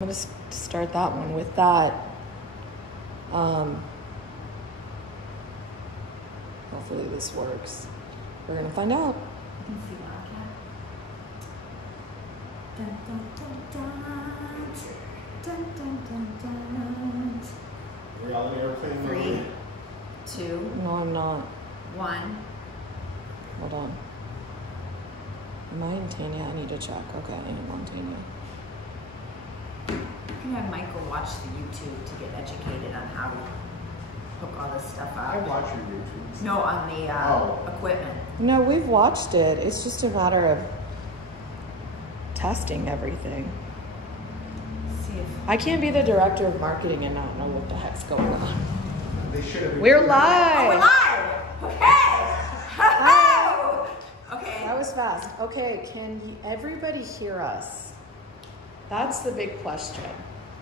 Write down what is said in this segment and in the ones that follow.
I'm going to start that one with that. Hopefully this works. We're going to find out. You can see Wildcat. Dun, dun, dun, dun. Dun, dun, dun, dun. Are you on the airplane? 3, 2, No, I'm not. 1. Hold on. Am I in Tanya? I need to check. Okay, I am on Tanya. You can have Michael watch the YouTube to get educated on how to hook all this stuff up. I watch your YouTube. No, on the equipment. No, we've watched it. It's just a matter of testing everything. See if I can't be the director of marketing and not know what the heck's going on. They should have. We're live. Oh, we're live. Okay. Hi. Okay. That was fast. Okay, can everybody hear us? That's the big question.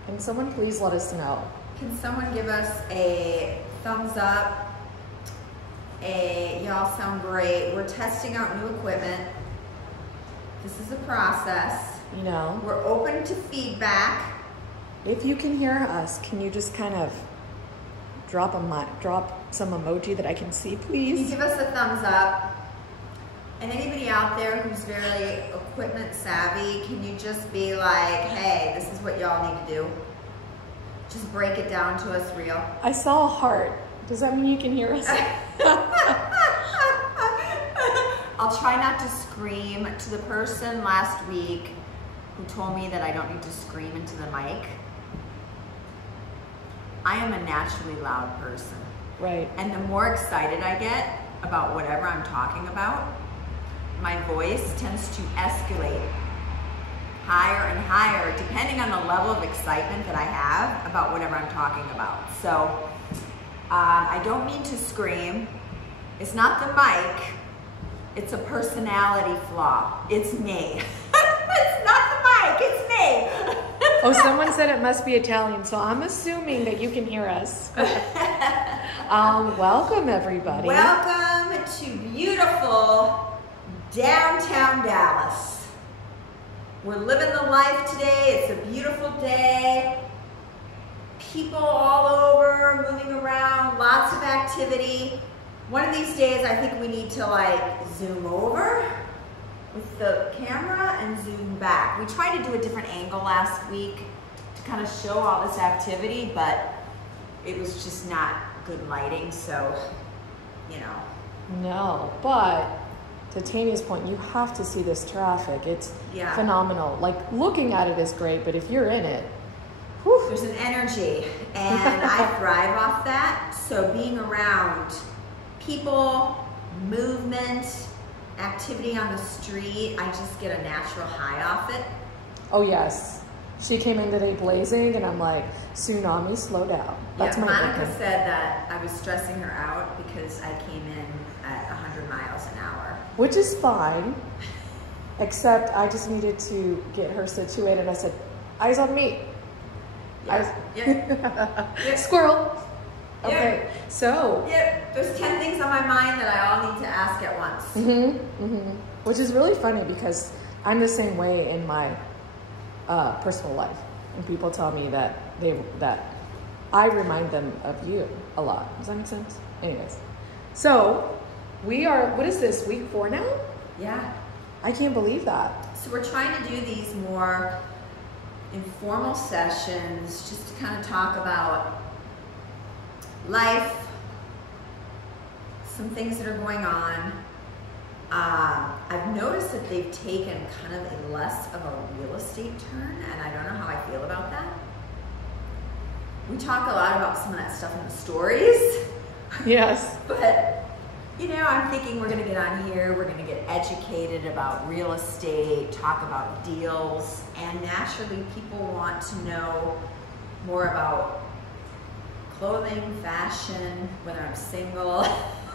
Can someone please let us know? Can someone give us a thumbs up? Y'all sound great. We're testing out new equipment. This is a process. You know, We're open to feedback. if you can hear us, can you just kind of drop some emoji that I can see, Can you please? give us a thumbs up? And anybody out there who's very equipment savvy, can you just be like, hey, this is what y'all need to do? Just break it down to us real. I saw a heart. Does that mean you can hear us? I'll try not to scream. To the person last week who told me that I don't need to scream into the mic, I am a naturally loud person. Right. And the more excited I get about whatever I'm talking about, my voice tends to escalate higher and higher depending on the level of excitement that I have about whatever I'm talking about. So I don't mean to scream. It's not the mic. It's a personality flaw. It's me. It's not the mic. It's me. Oh, someone said it must be Italian, so I'm assuming that you can hear us. Welcome, everybody. Welcome to beautiful downtown Dallas. We're living the life today. It's a beautiful day. People all over, moving around, lots of activity. One of these days, I think we need to like zoom over with the camera and zoom back. We tried to do a different angle last week to kind of show all this activity, but it was just not good lighting, so, you know. No, but to Tanya's point, you have to see this traffic. It's phenomenal. Like, looking at it is great, but if you're in it, whew. There's an energy, and I thrive off that. So being around people, movement, activity on the street, I just get a natural high off it. Oh, yes. She came in today blazing, and I'm like, tsunami, slow down. That's my Monica opinion. said that I was stressing her out because I came in at 100 miles an hour. Which is fine, except I just needed to get her situated. I said, eyes on me. Yep. Squirrel. Okay, so. Yep, there's 10 things on my mind that I all need to ask at once. Which is really funny because I'm the same way in my personal life. And people tell me that I remind them of you a lot. Does that make sense? Anyways, so we are, what is this, week 4 now? Yeah. I can't believe that. So we're trying to do these more informal sessions just to kind of talk about life, some things that are going on. I've noticed that they've taken kind of a less of a real estate turn, and I don't know how I feel about that. We talk a lot about some of that stuff in the stories. Yes. But, you know, I'm thinking we're going to get on here, we're going to get educated about real estate, talk about deals, and naturally people want to know more about clothing, fashion, whether I'm single.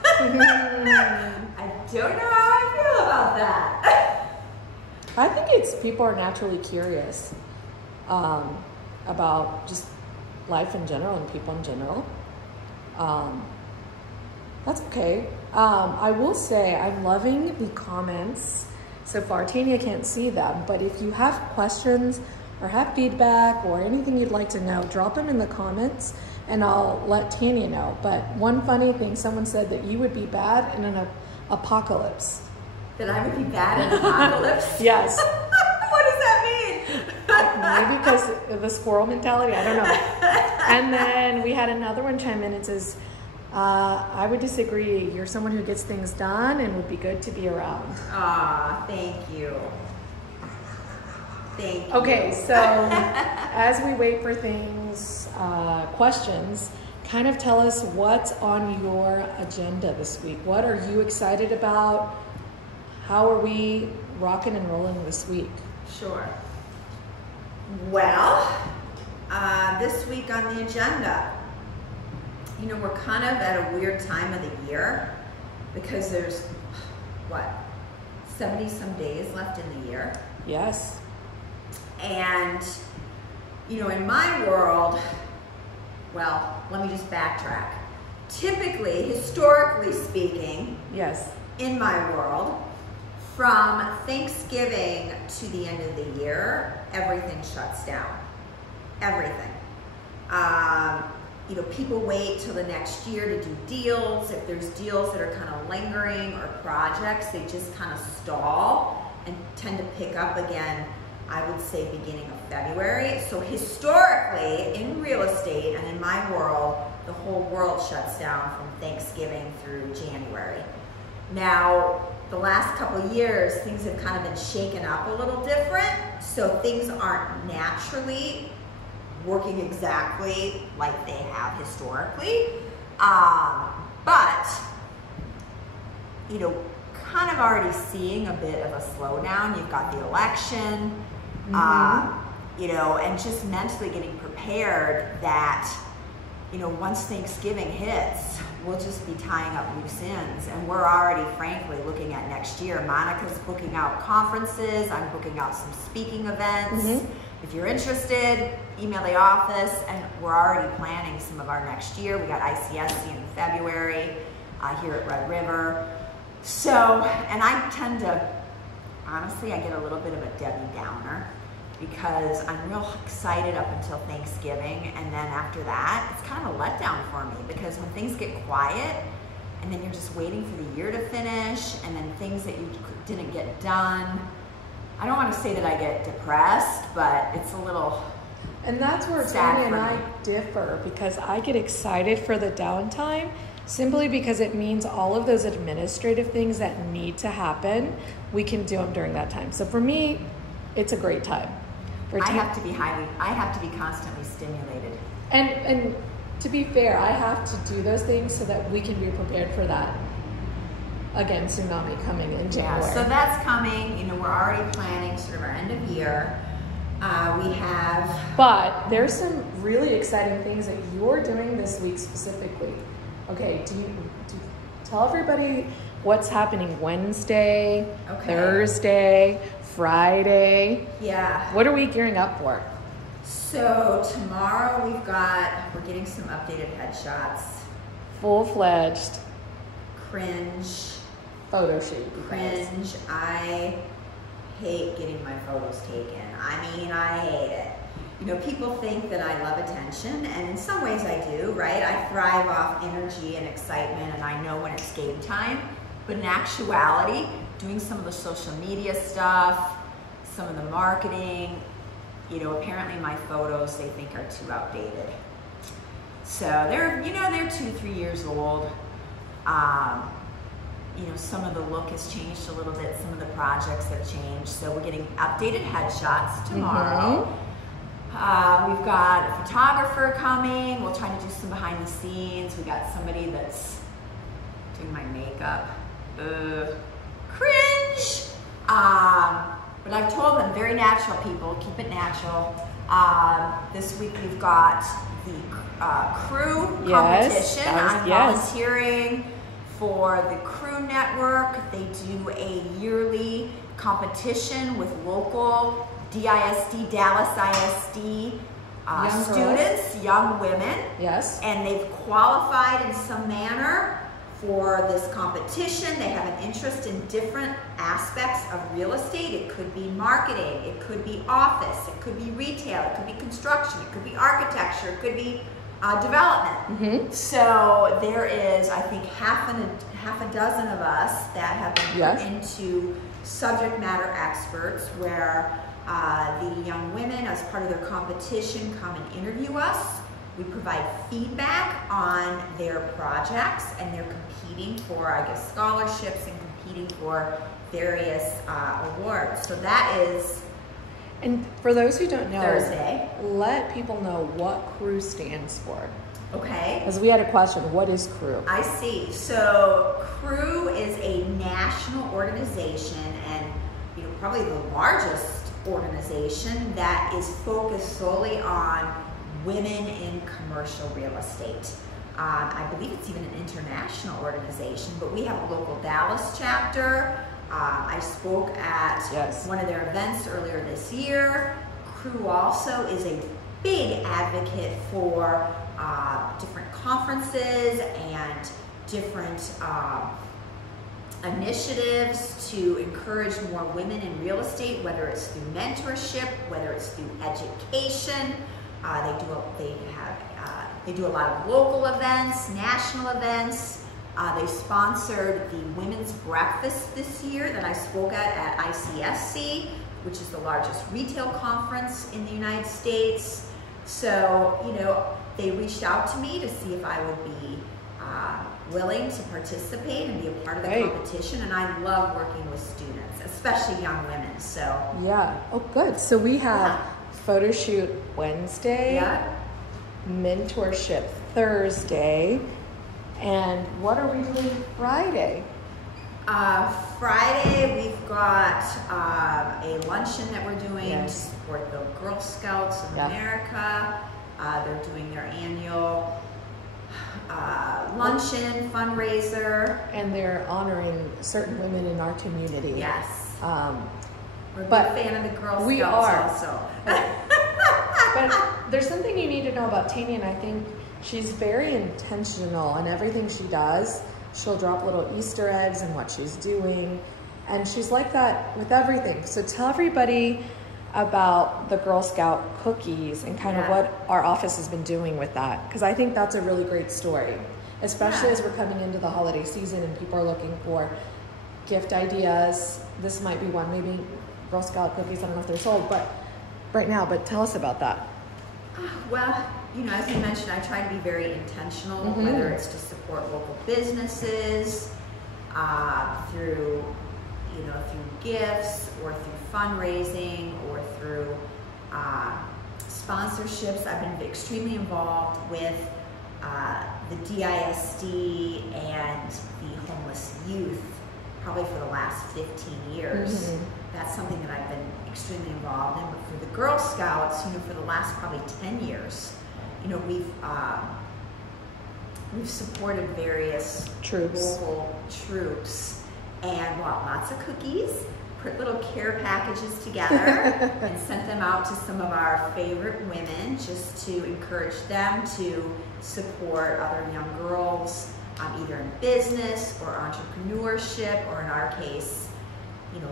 I don't know how I feel about that. I think it's people are naturally curious about just life in general and people in general. That's okay. I will say I'm loving the comments so far. Tanya can't see them, but if you have questions or have feedback or anything you'd like to know, drop them in the comments and I'll let Tanya know. But one funny thing, someone said that you would be bad in an apocalypse. That I would be bad in an apocalypse? Yes. What does that mean? Maybe because of the squirrel mentality, I don't know. And then we had another one chime in and says, I would disagree. You're someone who gets things done and would be good to be around. Aw, thank you. Thank you. Okay, so as we wait for things, questions, kind of tell us what's on your agenda this week. What are you excited about? How are we rocking and rolling this week? Sure. Well, this week on the agenda, you know, we're kind of at a weird time of the year because there's, what, 70 some days left in the year. Yes. And, you know, in my world, well, let me just backtrack. Typically, historically speaking, yes, in my world, from Thanksgiving to the end of the year, everything shuts down. Everything. You know, people wait till the next year to do deals. If there's deals that are kind of lingering or projects, they just kind of stall and tend to pick up again, I would say beginning of February. So historically, in real estate and in my world, the whole world shuts down from Thanksgiving through January. Now, the last couple of years, things have kind of been shaken up a little different. So things aren't naturally working exactly like they have historically. But, you know, kind of already seeing a bit of a slowdown. You've got the election, you know, and just mentally getting prepared that, you know, once Thanksgiving hits, we'll just be tying up loose ends. And we're already, frankly, looking at next year. Monica's booking out conferences. I'm booking out some speaking events. If you're interested, email the office, and we're already planning some of our next year. We got ICSC in February here at Red River. So, and I tend to, honestly, I get a little bit of a Debbie Downer because I'm real excited up until Thanksgiving, and then after that, it's kind of a letdown for me because when things get quiet, and then you're just waiting for the year to finish, and then things that you didn't get done, I don't want to say that I get depressed, but it's a little and that's where Tanya and I differ, because I get excited for the downtime simply because it means all of those administrative things that need to happen, we can do them during that time. So for me, it's a great time. I have to be constantly stimulated. And to be fair, I have to do those things so that we can be prepared for that, again, tsunami coming in January. Yeah, so that's coming. You know, we're already planning sort of our end of year. But there's some really exciting things that you're doing this week specifically. Okay, do you tell everybody what's happening Wednesday, Thursday, Friday? Yeah. What are we gearing up for? So tomorrow we're getting some updated headshots. Full-fledged. Cringe. Photo shoot. Cringe. I hate getting my photos taken. I mean, I hate it. You know, people think that I love attention, and in some ways I do, right? I thrive off energy and excitement, and I know when it's game time. But in actuality, doing some of the social media stuff, some of the marketing, you know, apparently my photos they think are too outdated. So they're 2-3 years old. You know, some of the look has changed a little bit, some of the projects have changed. So we're getting updated headshots tomorrow. We've got a photographer coming. We'll try to do some behind the scenes. We got somebody that's doing my makeup. Cringe. But I've told them, very natural people, keep it natural. This week we've got the crew competition. I'm volunteering for the Crew Network. They do a yearly competition with local DISD, Dallas ISD students, young women. Yes. And they've qualified in some manner for this competition. They have an interest in different aspects of real estate. It could be marketing, it could be office, it could be retail, it could be construction, it could be architecture, it could be development. So there is, I think, half a dozen of us that have been put into subject matter experts, where the young women, as part of their competition, come and interview us. We provide feedback on their projects, and they're competing for, I guess, scholarships and competing for various awards. So that is, and for those who don't know, Thursday. Let people know what CREW stands for. Okay. Because we had a question, what is CREW? I see. So CREW is a national organization, and probably the largest organization that is focused solely on women in commercial real estate. I believe it's even an international organization, but we have a local Dallas chapter. I spoke at one of their events earlier this year. CREW also is a big advocate for different conferences and different initiatives to encourage more women in real estate, whether it's through mentorship, whether it's through education. They do a lot of local events, national events. They sponsored the Women's Breakfast this year that I spoke at ICSC, which is the largest retail conference in the United States. So, they reached out to me to see if I would be willing to participate and be a part of the competition. And I love working with students, especially young women. So oh good. So we have photo shoot Wednesday, mentorship Thursday, and what are we doing Friday? Friday we've got a luncheon that we're doing to support the Girl Scouts of America. They're doing their annual luncheon fundraiser, and they're honoring certain women in our community. Yes. We're a big fan of the Girl Scouts. We are also. But there's something you need to know about Tanya, and I think she's very intentional in everything she does. She'll drop little Easter eggs in what she's doing, and she's like that with everything. So tell everybody about the Girl Scout cookies and kind of what our office has been doing with that, because I think that's a really great story, especially as we're coming into the holiday season and people are looking for gift ideas. This might be one, maybe Girl Scout cookies, I don't know if they're sold, but right now, but tell us about that. Well, as you mentioned, I try to be very intentional, whether it's to support local businesses, through gifts, or through fundraising, or through sponsorships. I've been extremely involved with the DISD and the homeless youth probably for the last 15 years. That's something that I've been extremely involved in. But for the Girl Scouts, for the last probably 10 years, we've supported various local troops and bought lots of cookies, put little care packages together, and sent them out to some of our favorite women just to encourage them to support other young girls, either in business or entrepreneurship, or in our case,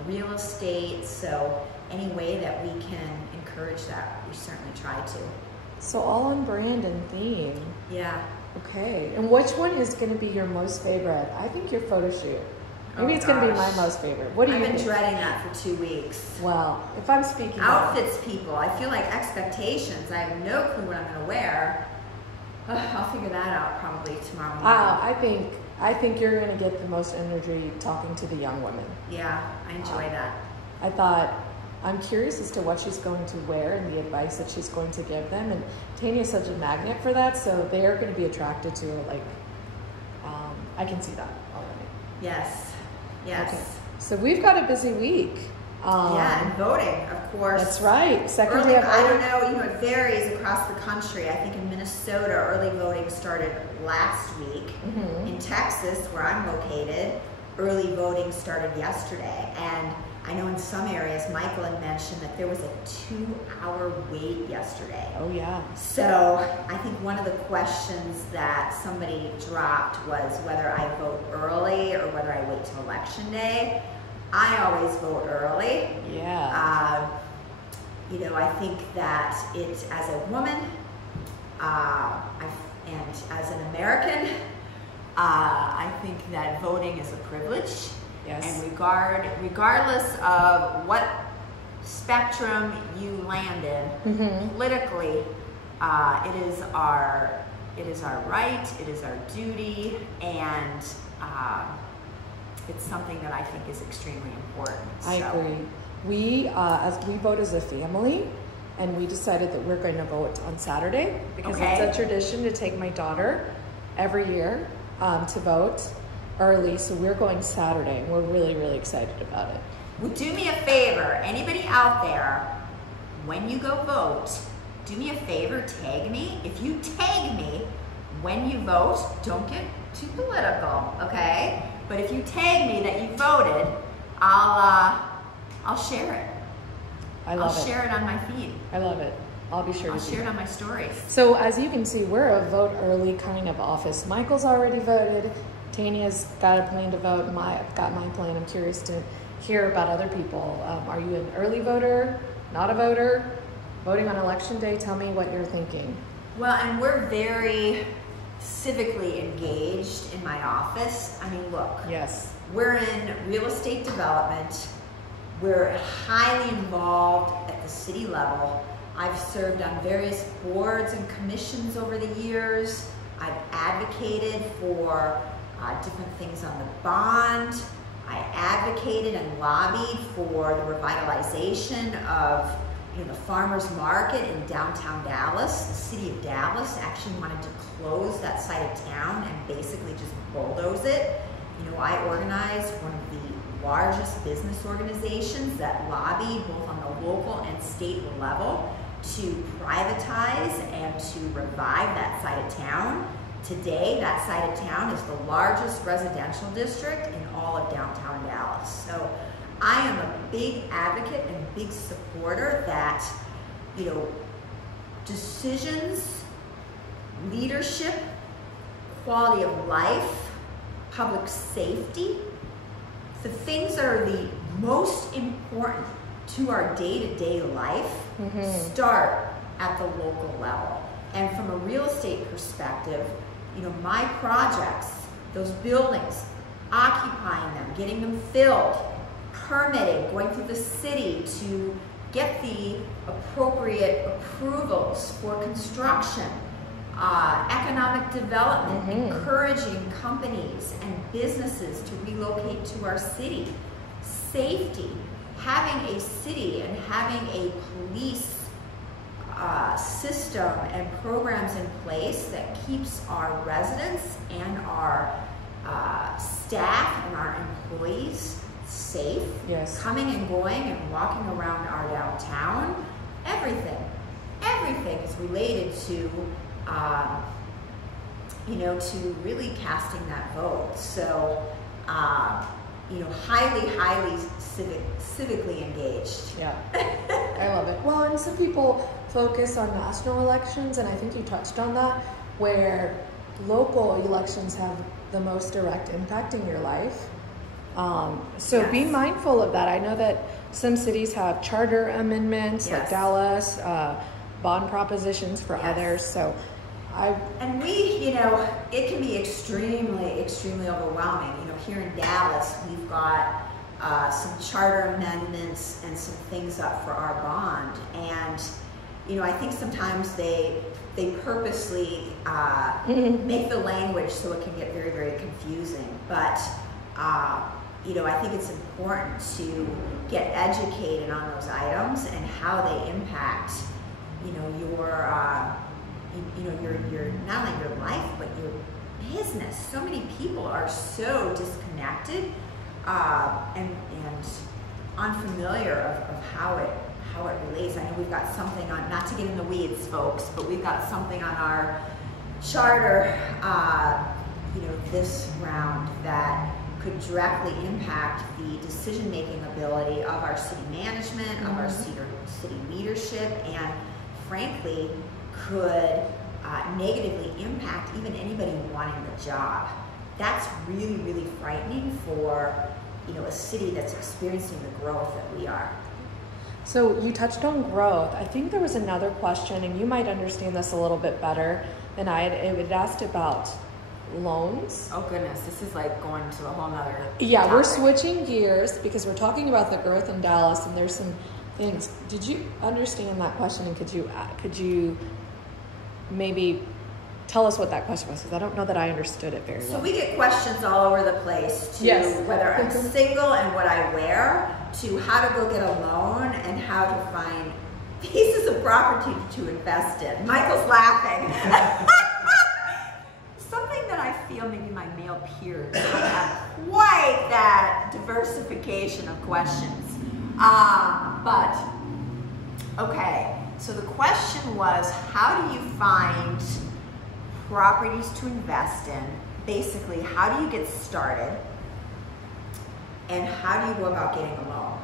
real estate. So any way that we can encourage that, we certainly try to. So all on brand and theme. Yeah. Okay. And which one is going to be your most favorite? I think your photo shoot. Maybe it's going to be my most favorite. What do you think? I've been dreading that for 2 weeks. Well, if I'm speaking outfits, people, I feel like expectations. I have no clue what I'm going to wear. I'll figure that out probably tomorrow morning. I think you're going to get the most energy talking to the young women. Yeah, I enjoy that. I'm curious as to what she's going to wear and the advice that she's going to give them. And Tanya is such a magnet for that, so they're going to be attracted to her. I can see that already. Yes. Yes. Okay. So we've got a busy week. And voting, of course. That's right. Second day of I don't know, it varies across the country. I think in Minnesota, early voting started last week. In Texas, where I'm located, early voting started yesterday. And I know in some areas, Michael had mentioned that there was a 2-hour wait yesterday. Oh yeah. So I think one of the questions that somebody dropped was whether I vote early or whether I wait till election day. I always vote early. Yeah. You know, I think that it, as a woman, and as an American, I think that voting is a privilege. Yes. And regardless of what spectrum you land in, politically, it is our right, it is our duty, and it's something that I think is extremely important. I agree. We vote as a family, and we decided that we're going to vote on Saturday because it's a tradition to take my daughter every year to vote early. So we're going Saturday, and we're really, really excited about it. Well, do me a favor, anybody out there, when you go vote, do me a favor, tag me. If you tag me when you vote, don't get too political, okay? But if you tag me that you voted, I'll share it. I'll share it on my feed. I love it. I'll be sure I'll to share it on my stories. So as you can see, we're a vote early kind of office. Michael's already voted. Tanya's got a plan to vote. I've got my plan. I'm curious to hear about other people. Are you an early voter? Not a voter? Voting on election day? Tell me what you're thinking. Well, and we're very civically engaged in my office. I mean, look. Yes. We're in real estate development. We're highly involved at the city level. I've served on various boards and commissions over the years. I've advocated for different things on the bond. I advocated and lobbied for the revitalization of the farmers market in downtown Dallas. The city of Dallas actually wanted to close that side of town and basically just bulldoze it. I organized one of the largest business organizations that lobby both on the local and state level to privatize and to revive that side of town. Today, that side of town is the largest residential district in all of downtown Dallas. So I am a big advocate and big supporter that, decisions, leadership, quality of life, public safety, the things that are the most important to our day-to-day life start at the local level. And from a real estate perspective, my projects, those buildings, occupying them, getting them filled, permitting, going through the city to get the appropriate approvals for construction, economic development, encouraging companies and businesses to relocate to our city, safety, having a city and having a police system and programs in place that keeps our residents and our staff and our employees safe, coming and going and walking around our downtown. Everything is related to to really casting that vote. So highly civically engaged. Yeah, I love it. Well, and some people focus on national elections, and I think you touched on that, where local elections have the most direct impact in your life. So be mindful of that. I know that some cities have charter amendments, like Dallas, bond propositions for others. So and it can be extremely overwhelming. Here in Dallas, we've got some charter amendments and some things up for our bond. And, I think sometimes they purposely make the language so it can get very, very confusing. But, I think it's important to get educated on those items and how they impact, your not only your life, but your business. So many people are so disconnected and unfamiliar of how it relates. I know we've got something on, not to get in the weeds, folks, but we've got something on our charter, this round that could directly impact the decision-making ability of our city management, of our city leadership, and frankly, could negatively impact even anybody wanting the job. That's really, really frightening for, you know, a city that's experiencing the growth that we are. So you touched on growth. I think there was another question, and you might understand this a little bit better than I had. It had asked about loans. Oh goodness, this is like going to a whole nother topic. We're switching gears because we're talking about the growth in Dallas, and there's some things. Did you understand that question, and could you maybe tell us what that question was? Because I don't know that I understood it very well. So we get questions all over the place to whether I'm single and what I wear, to how to go get a loan, and how to find pieces of property to invest in. Michael's laughing. Something that I feel maybe my male peers don't have quite that diversification of questions. But, okay, so the question was, how do you find properties to invest in? Basically, how do you get started? And how do you go about getting a loan?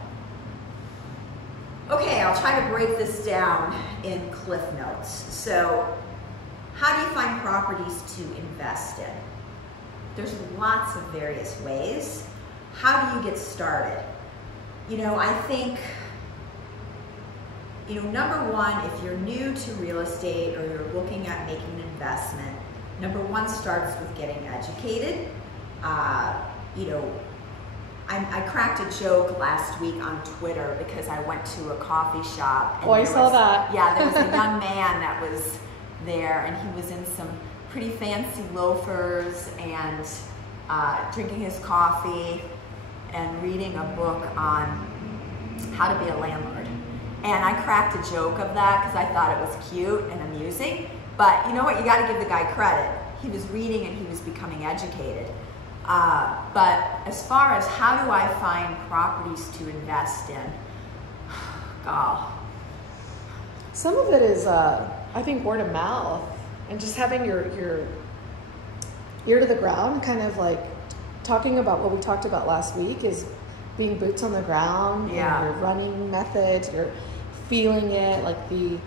Okay, I'll try to break this down in Cliff Notes. So, how do you find properties to invest in? There's lots of various ways. How do you get started? You know, I think, you know, number one, if you're new to real estate or you're looking at making an investment, number one starts with getting educated. You know, I cracked a joke last week on Twitter because I went to a coffee shop. And I saw that. Yeah, there was a young man that was there, and he was in some pretty fancy loafers and drinking his coffee and reading a book on how to be a landlord. And I cracked a joke of that because I thought it was cute and amusing. But you know what? You got to give the guy credit. He was reading and he was becoming educated. But as far as how do I find properties to invest in, God. Some of it is, I think, word of mouth, and just having your ear to the ground, kind of like talking about what we talked about last week, is being boots on the ground. Yeah. Your running methods, you're feeling it, like the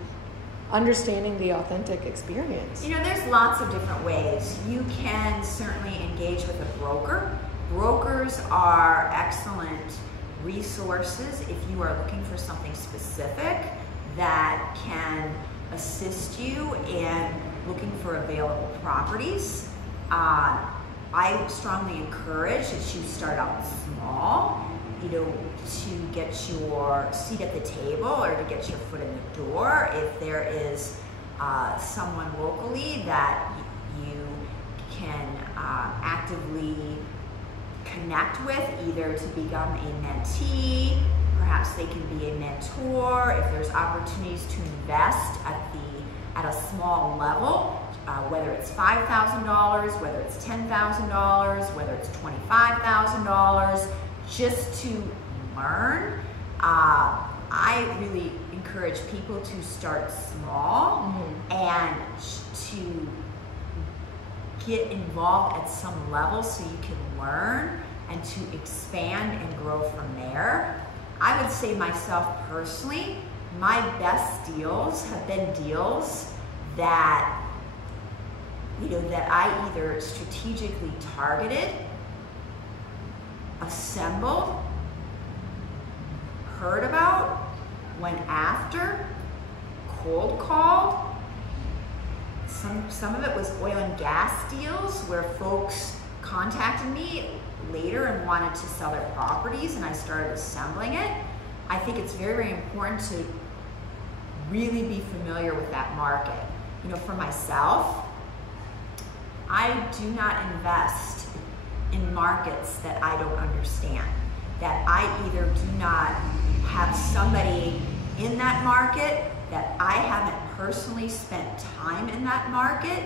understanding the authentic experience. You know, there's lots of different ways. You can certainly engage with a broker. Brokers are excellent resources if you are looking for something specific that can assist you in looking for available properties. I strongly encourage that you start out small, you know, to get your seat at the table or to get your foot in the door. If there is someone locally that you can actively connect with, either to become a mentee, perhaps they can be a mentor. If there's opportunities to invest at a small level, whether it's $5,000, whether it's $10,000, whether it's $25,000, just to learn. I really encourage people to start small and to get involved at some level so you can learn and to expand and grow from there. I would say myself personally, my best deals have been deals that, you know, that I either strategically targeted, assembled, heard about, went after, cold called. Some of it was oil and gas deals where folks contacted me later and wanted to sell their properties, and I started assembling it. I think it's very, very important to really be familiar with that market. You know, for myself, I do not invest in markets that I don't understand, that I either do not have somebody in that market, that I haven't personally spent time in that market,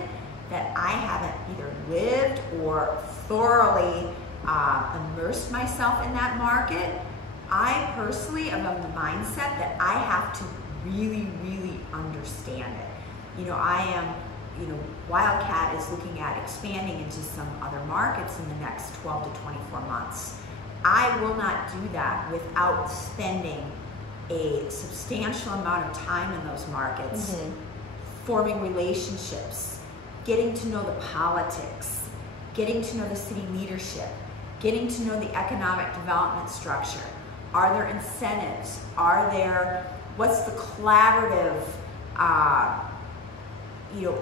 that I haven't either lived or thoroughly immersed myself in that market. I personally am of the mindset that I have to really, really understand it. You know, I am Wildcat is looking at expanding into some other markets in the next 12 to 24 months. I will not do that without spending a substantial amount of time in those markets, forming relationships, getting to know the politics, getting to know the city leadership, getting to know the economic development structure. Are there incentives? What's the collaborative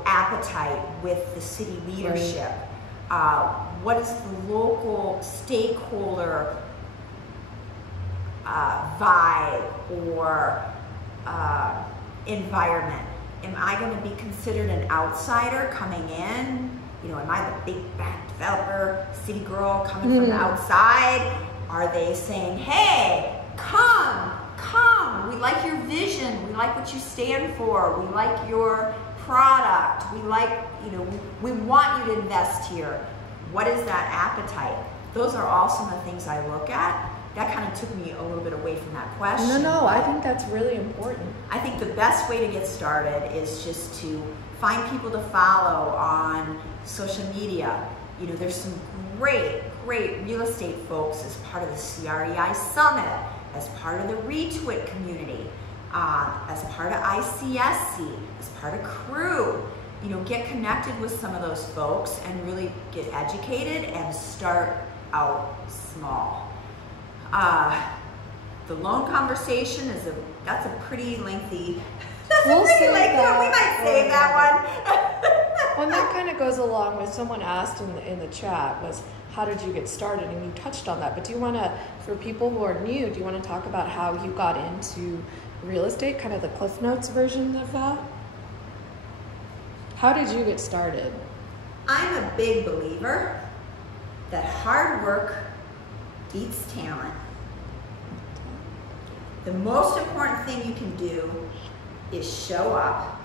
appetite with the city leadership? What is the local stakeholder vibe or environment? Am I going to be considered an outsider coming in? Am I the big bad developer, city girl coming from the outside? Are they saying, hey, come, we like your vision, we like what you stand for, we like your product, we want you to invest here. What is that appetite? Those are all some of the things I look at. That kind of took me a little bit away from that question. No, I think that's really important. I think the best way to get started is just to find people to follow on social media. There's some great real estate folks as part of the CREI Summit, as part of the Retweet community, as part of ICSC, as part of Crew. Get connected with some of those folks and really get educated and start out small. The loan conversation that's a pretty lengthy. We might save that one. Well, that kind of goes along with someone asked in the chat was, how did you get started? And you touched on that, but do you want to, for people who are new, do you want to talk about how you got into real estate, kind of the Cliff Notes version of that? How did you get started? I'm a big believer that hard work beats talent. The most important thing you can do is show up,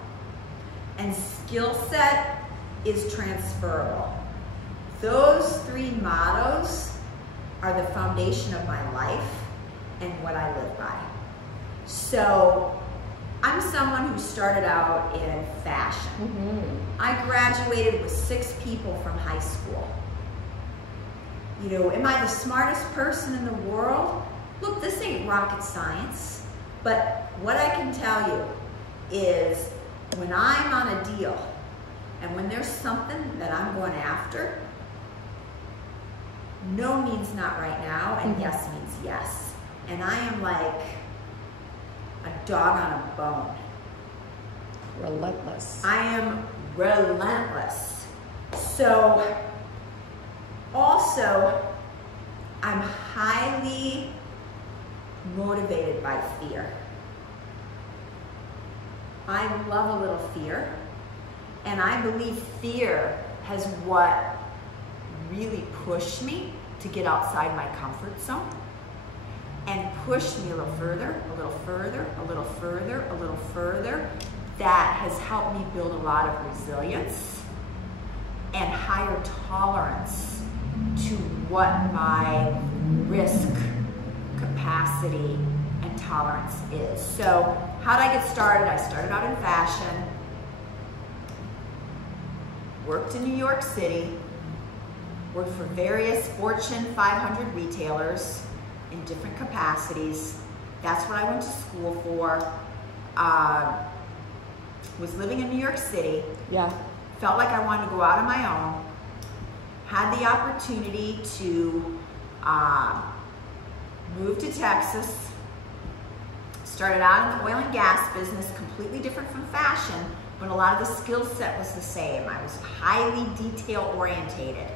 and skill set is transferable. Those three mottos are the foundation of my life and what I live by. So I'm someone who started out in fashion. I graduated with 6 people from high school. Am I the smartest person in the world? Look, this ain't rocket science, but what I can tell you is when I'm on a deal and when there's something that I'm going after, no means not right now, and yes means yes. And I am like a dog on a bone. Relentless. I am relentless. So, also, I'm highly motivated by fear. I love a little fear, and I believe fear has what really pushed me to get outside my comfort zone and push me a little further, a little further, a little further, a little further. That has helped me build a lot of resilience and higher tolerance to what my risk capacity and tolerance is. So how did I get started? I started out in fashion, worked in New York City, worked for various Fortune 500 retailers in different capacities. That's what I went to school for. Was living in New York City. Yeah. Felt like I wanted to go out on my own. Had the opportunity to move to Texas. Started out in the oil and gas business, completely different from fashion, but a lot of the skill set was the same. I was highly detail orientated.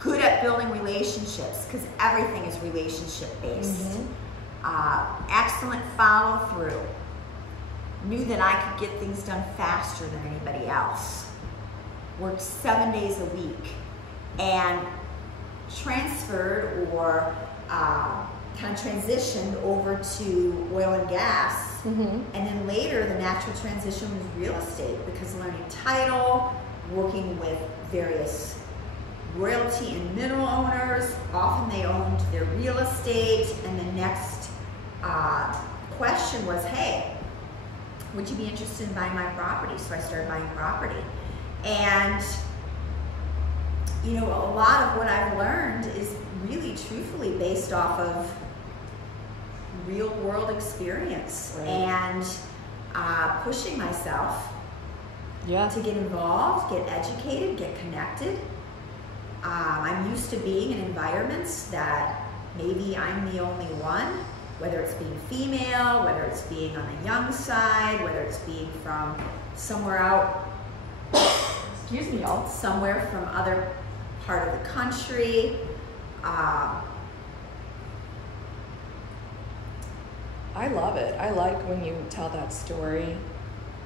Good at building relationships, because everything is relationship based. Excellent follow through. Knew that I could get things done faster than anybody else. Worked 7 days a week and transferred or kind of transitioned over to oil and gas. And then later the natural transition was real estate, because learning title, working with various royalty and mineral owners, often they owned their real estate, and the next question was, hey, would you be interested in buying my property? So I started buying property. And, you know, a lot of what I've learned is really truthfully based off of real world experience, right. and pushing myself to get involved, get educated, get connected. I'm used to being in environments that maybe I'm the only one, whether it's being female, whether it's being on the young side, whether it's being from somewhere out, excuse me, y'all, somewhere from other part of the country. I love it. I like when you tell that story.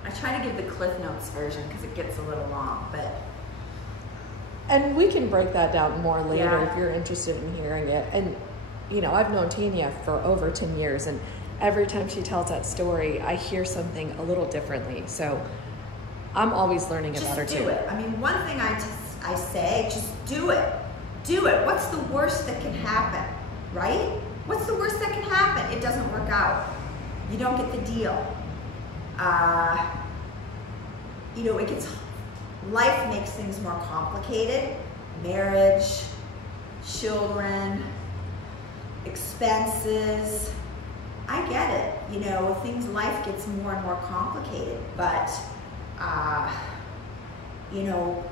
I try to give the Cliff Notes version because it gets a little long, but. And we can break that down more later Yeah. if you're interested in hearing it. And, you know, I've known Tanya for over 10 years, and every time she tells that story, I hear something a little differently. So I'm always learning about her Just too. do it. I mean, one thing I say, just do it. Do it. What's the worst that can happen, right? What's the worst that can happen? It doesn't work out. You don't get the deal. You know, life makes things more complicated. Marriage, children, expenses. I get it. You know, life gets more and more complicated, but, you know,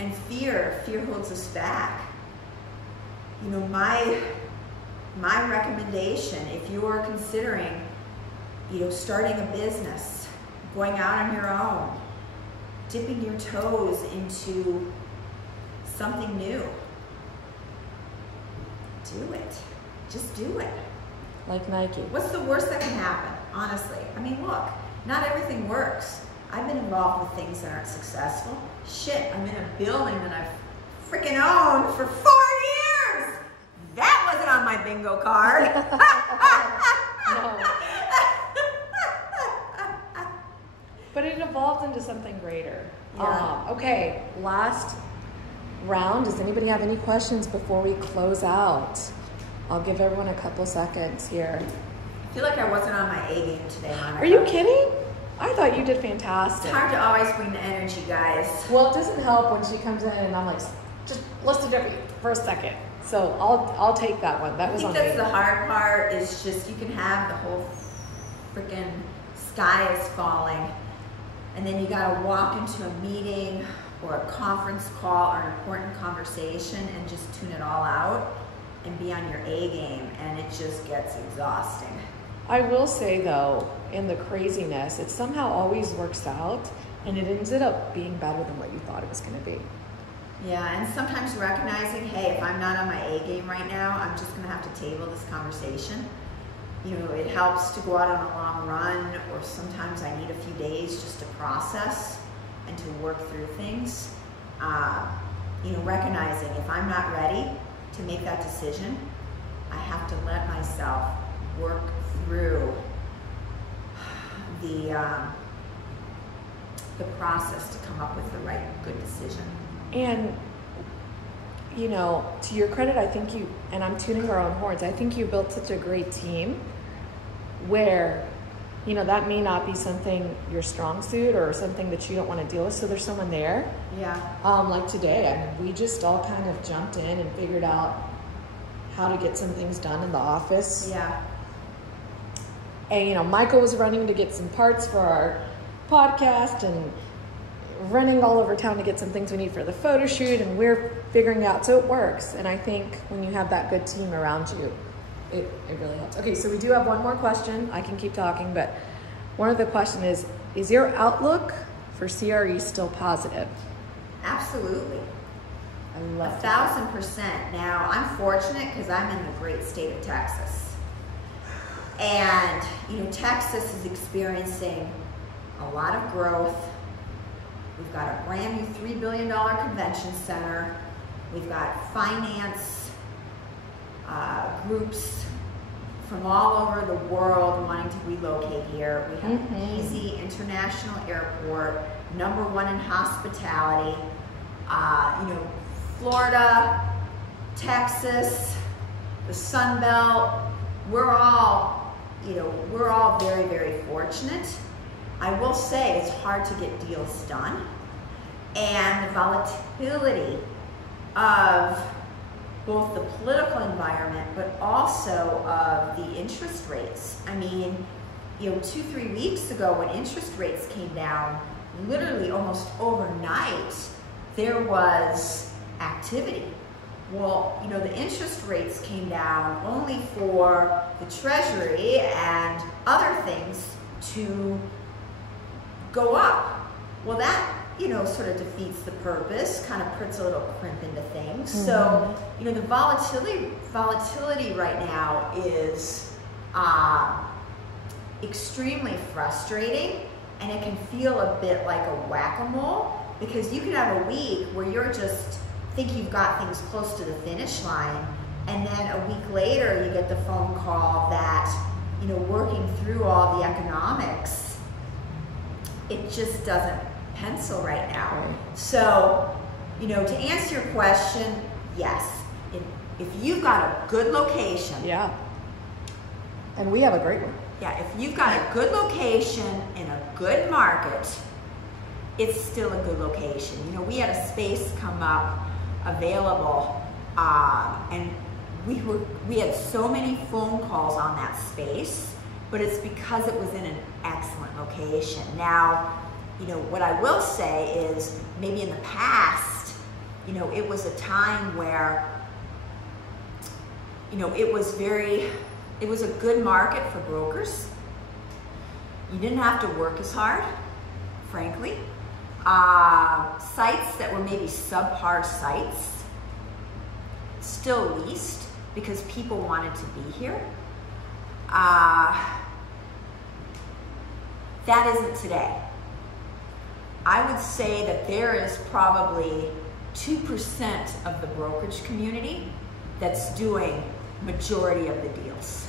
and fear holds us back. You know, my recommendation, if you are considering, you know, starting a business, going out on your own, dipping your toes into something new, do it. Just do it. Like Nike. What's the worst that can happen, honestly? I mean, look, not everything works. I've been involved with things that aren't successful. Shit, I'm in a building that I've freaking owned for 4 years. That wasn't on my bingo card. No. But it evolved into something greater. Yeah. Okay, last round. Does anybody have any questions before we close out? I'll give everyone a couple seconds here. I feel like I wasn't on my A game today, Monica. Are you kidding? I thought you did fantastic. It's hard to always bring the energy, guys. Well, it doesn't help when she comes in and I'm like, just listen to me for a second. So I'll take that one. That was on me. I think that's the hard part, is just you can have the whole freaking sky is falling, and then you gotta walk into a meeting or a conference call or an important conversation and just tune it all out and be on your A game, and it just gets exhausting. I will say though, in the craziness, it somehow always works out, and it ended up being better than what you thought it was going to be. Yeah, and sometimes recognizing, hey, if I'm not on my A game right now, I'm just going to have to table this conversation. You know, it helps to go out on a long run, or sometimes I need a few days just to process and to work through things. You know, recognizing if I'm not ready to make that decision, I have to let myself work through the process to come up with the right, good decision. And, you know, to your credit, I think you, and I'm tuning our own horns, I think you built such a great team where, you know, that may not be something your strong suit or something that you don't want to deal with, so there's someone there. Yeah. Like today, I mean, we just all kind of jumped in and figured out how to get some things done in the office. Yeah. And, you know, Michael was running to get some parts for our podcast and running all over town to get some things we need for the photo shoot, and we're figuring out, so it works. And I think when you have that good team around you, it really helps. Okay, so we do have one more question. I can keep talking, but one of the questions is your outlook for CRE still positive? Absolutely. I love 1,000%. Now, I'm fortunate because I'm in the great state of Texas. And, you know, Texas is experiencing a lot of growth. We've got a brand new $3 billion convention center. We've got finance groups from all over the world wanting to relocate here. We have an easy international airport, #1 in hospitality. You know, Florida, Texas, the Sun Belt, we're all very, very fortunate. I will say it's hard to get deals done, and the volatility of both the political environment, but also of the interest rates. I mean, 2-3 weeks ago when interest rates came down, literally almost overnight, there was activity. Well, the interest rates came down only for the Treasury and other things to go up. Well, that, sort of defeats the purpose, kind of puts a little crimp into things. Mm-hmm. So, the volatility right now is extremely frustrating, and it can feel a bit like a whack-a-mole, because you can have a week where you're just think you've got things close to the finish line, and then a week later you get the phone call that, working through all the economics, it just doesn't pencil right now. Right. So, to answer your question, yes, if you've got a good location. Yeah. And we have a great one. Yeah, if you've got a good location in a good market, it's still a good location. We had a space come up available, and we had so many phone calls on that space, but it's because it was in an excellent location. Now, what I will say is maybe in the past, it was a time where, it was a good market for brokers. You didn't have to work as hard, frankly. Sites that were maybe subpar sites still leased because people wanted to be here. That isn't today. I would say that there is probably 2% of the brokerage community that's doing majority of the deals.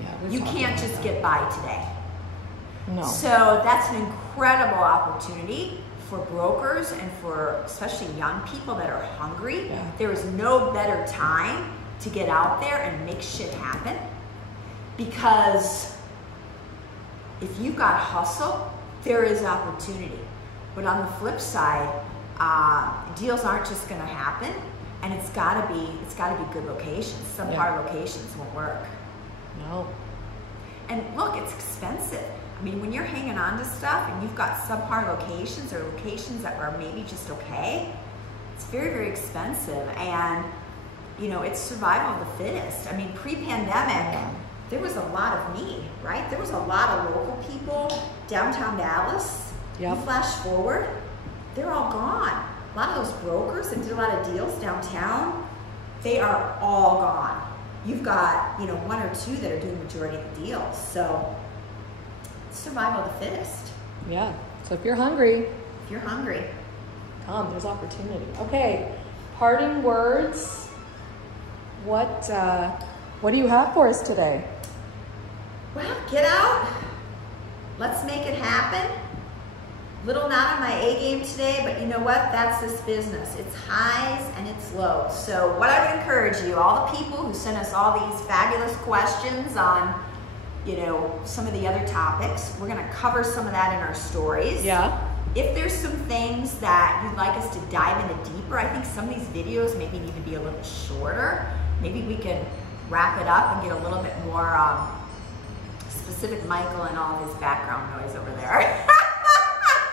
Yeah, you can't just get by today. No. So that's an incredible opportunity for brokers and for especially young people that are hungry. Yeah. There is no better time to get out there and make shit happen, because if you've got hustle, there is opportunity. But on the flip side, deals aren't just going to happen, and it's got to be good locations. Some hard locations won't work. No. And look, it's expensive. I mean, when you're hanging on to stuff and you've got subpar locations or locations that are maybe just okay, it's very, very expensive. And, it's survival of the fittest. I mean, pre-pandemic, there was a lot of need, right? There was a lot of local people downtown Dallas. Yep. You flash forward, they're all gone. A lot of those brokers that did a lot of deals downtown, they are all gone. You've got, one or two that are doing the majority of the deals. So, survival of the fittest. Yeah. So if you're hungry, come. There's opportunity. Okay. Parting words. What do you have for us today? Well, get out. Let's make it happen. Little not on my A game today, but you know what? That's this business. It's highs and it's lows. So what I would encourage you, all the people who sent us all these fabulous questions on, some of the other topics, we're going to cover some of that in our stories. Yeah. If there's some things that you'd like us to dive into deeper, I think some of these videos maybe need to be a little shorter. Maybe we can wrap it up and get a little bit more specific. Michael and all his background noise over there.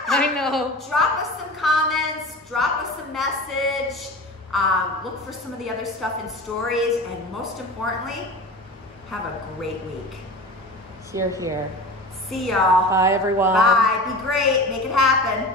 I know. Drop us some comments, drop us a message, look for some of the other stuff in stories, and most importantly, have a great week. Hear, hear. See y'all. Bye, everyone. Bye. Be great. Make it happen.